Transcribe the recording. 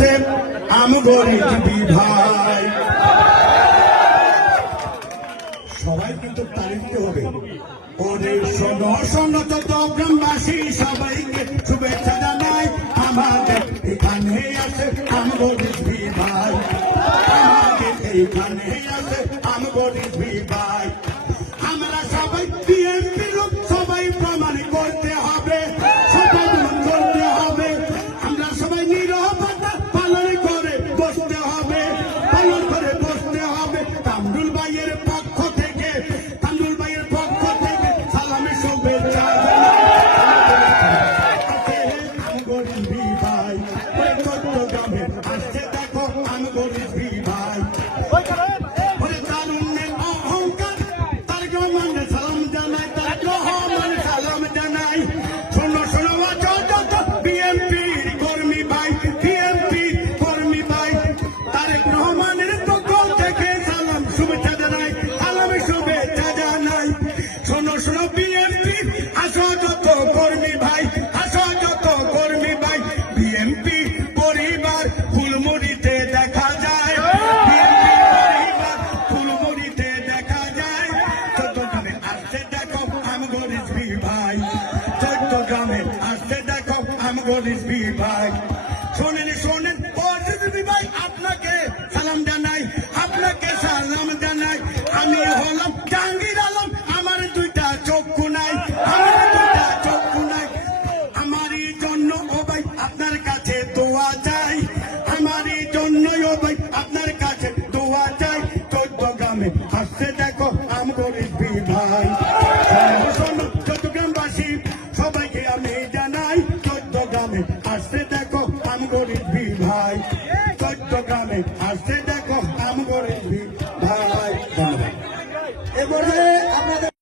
আছে আমগো রিজভী ভাই। সবাই কিন্তু তারিফ হবে। ওরে শোনো শোনো চট্টগ্রামবাসী সবাইকে শুভেচ্ছা জানাই। আমাদের এখানে আছে আমগো রিজভী ভাই, আমাদের এইখানে আছে আমগো রিজভী ভাই। আমরা সবাই বিএনপি লোক, সবাই প্রমাণ করতে হবে, সবাই করতে হবে। আমরা সবাই নীরবতা পালন করে বসতে হবে, পালন করে বসতে হবে। কামরুল ভাইয়ের পক্ষ থেকে, কামরুল ভাইয়ের পক্ষ থেকে সালামে শুভেচ্ছা আমগো রিজভী ভাই। চট্টগ্রামে আসছে দেখো আমগো রিজভী ভাই। ওরে তারুণ্যের অহংকার তারেক রহমানের সালাম জানাই, তারেক রহমান সালাম জানাই। শোনো শোনো যত বিএনপির কর্মী ভাই, বিএনপি কর্মী ভাই, তারেক রহমানের পক্ষ থেকে সালাম শুভেচ্ছা জানাই, সালাম শুভেচ্ছা জানাই। শোনো শোনো বিএনপি আসো যত কর্মী ভাই, আসো যত কর্মী ভাই। বিএনপি পরিবার ফুলমুড়িতে দেখা যায়, বিএনপি পরিবার ফুলমুড়িতে দেখা যায়। চট্টগ্রামে আসছে দেখো আমগো রিজভী ভাই, চট্টগ্রামে আসছে দেখো আমগো রিজভী ভাই। শোনেন শোনেন ও রিজভী ভাই, আপনাকে সালাম জানাই, আপনাকে সালাম জানাই। আমি হলাম জাহাঙ্গীর আলম, আমার দুইটা চক্ষু নাই, আমার দুইটা চক্ষু নাই। আমারই জন্য ও ভাই আপনার কাছে দোয়া চাই, আমারই জন্য ও ভাই আপনার কাছে দোয়া চাই। চট্টগ্রামে আসছে দেখো আমগো রিজভী ভাই। শোনো চট্টগ্রামবাসী সবাইকে আমি জানাই, চট্টগ্রামে আসছে দেখো আমগো রিজভী ভাই, চট্টগ্রামে আসছে দেখো আমগো